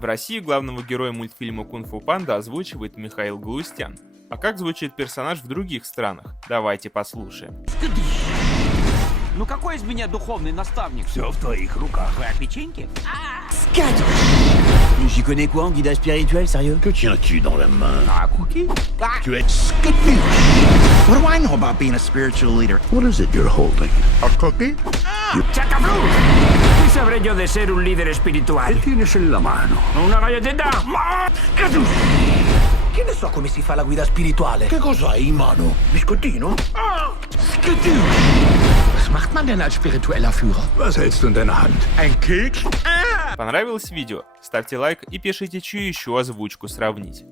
В России главного героя мультфильма «Кунг-фу панда» озвучивает Михаил Галустян. А как звучит персонаж в других странах? Давайте послушаем. Ну какой из меня духовный наставник? Все в твоих руках. Вы о печеньке? J'y connais quoi en guidage spirituel, sérieux? Que tiens-tu dans la main? А cookie? Tu es Skidoo. What do I know about being a spiritual leader? What is it you're holding? A cookie? ¡Chacabrú! ¿Qué sabré yo de ser un líder espiritual? ¿Qué tienes en la mano? ¿Una galletita? Che ne so come si fa la guida spirituale? Che cos'hai in mano? Biscottino? Skidoo! Was macht man denn als spiritueller Führer? Was hältst du in deiner Hand? Ein Keks? Понравилось видео? Ставьте лайк и пишите, чью еще озвучку сравнить.